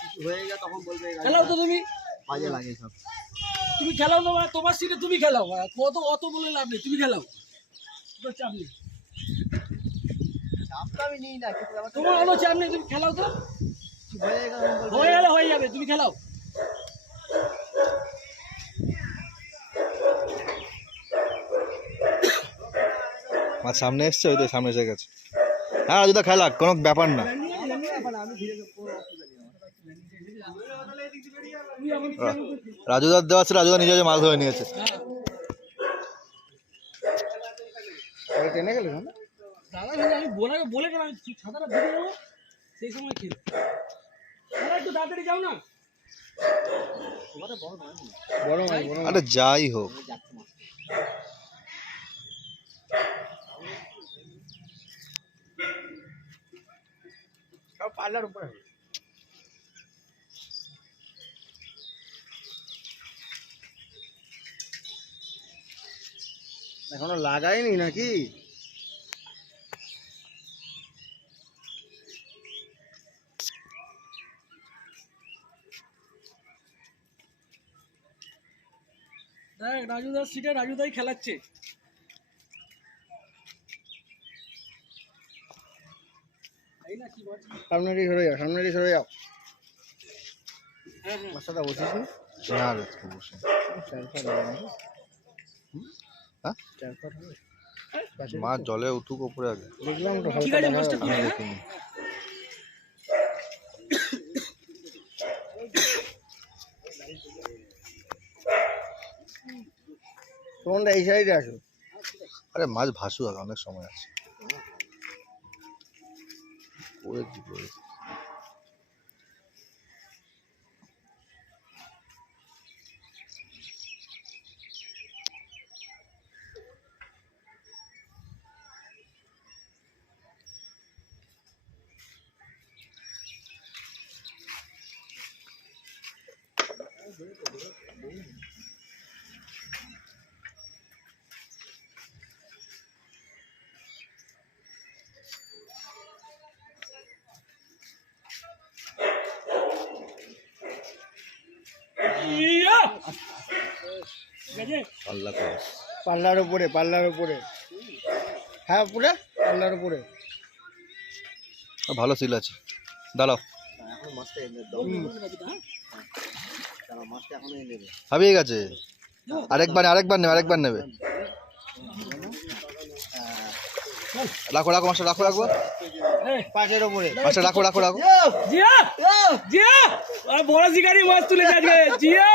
কিছু হয়ে গেলে তখন বলবে খেলাও তো তুমি, বাজে লাগে সব। তুমি খেলাও তো, তোমার সিটে তুমি খেলাও, কত অত বলে লাভ নেই, তুমি খেলাও, তোর চাপ নেই, চাপটা আমি নিই না, কিন্তু আমার তোমার কোনো চাপ নেই, তুমি খেলাও তো, কিছু হয়ে গেলে তখন বলবে হয়ে গেলে হয়ে যাবে, তুমি খেলাও। আর সামনে এসছে, ওই তো সামনে এসে গেছে। হ্যাঁ রাজুদা খেলা কোনো ব্যাপার না। আমি ধীরে ধীরে কোনো অসুবিধা নেই আমার। রাজুদার দেওয়া আছে, রাজুদা নিজে মাছ ধরে নিয়েছে। টেনে গেলে না দাদা কিন্তু আমি বলে গেলাম ছাতাটা ধরে যাবো, সেই সময় খেল, দাদা একটু তাড়াতাড়ি যাও না। বড় মাছ, বড় আরে যাই হোক, সব পাল্লার উপরে। এখনো লাগাইনি নাকি? দেখ রাজুদার সিটে রাজুদাই খেলাচ্ছে। তাই না, কি বলছিস? সামনে দিয়ে সরে যাও, সামনে দিয়ে সরে যাও। হ্যাঁ হ্যাঁ, বাচ্চাটা বসিস নি? না রে, একটু বসে। 4 ফুট হবে নাকি? হ্যাঁ? 4 ফুট হবে? মাছ জলে উঠুক ওপরে আগে, দেখলাম তো ঠিক হালকা আছে, মাছটা আমি তুলে, দেখিনি। তোমরা এই সাইডে আসো। আরে মাছ ভাসুক আগে, অনেক সময় আছে। করে কি করে ইয়া! ঠিক আছে, পাল্লা করে। পাল্লার উপরে, পাল্লার উপরে। হ্যাঁ উপরে, পাল্লার উপরে। ভালো সিল আছে, দাঁড়াও। এখন মাছটা এনে দাও, মাছটা এখন এনে দেবে। হাবিয়ে গেছে, আরেকবার নেবে। রাখো মাছটা, রাখো এই, পাশের উপরে। মাছটা রাখো। জিয়া জিয়া, আর বড় শিকারি মাছ তুলে যাবে জিয়া।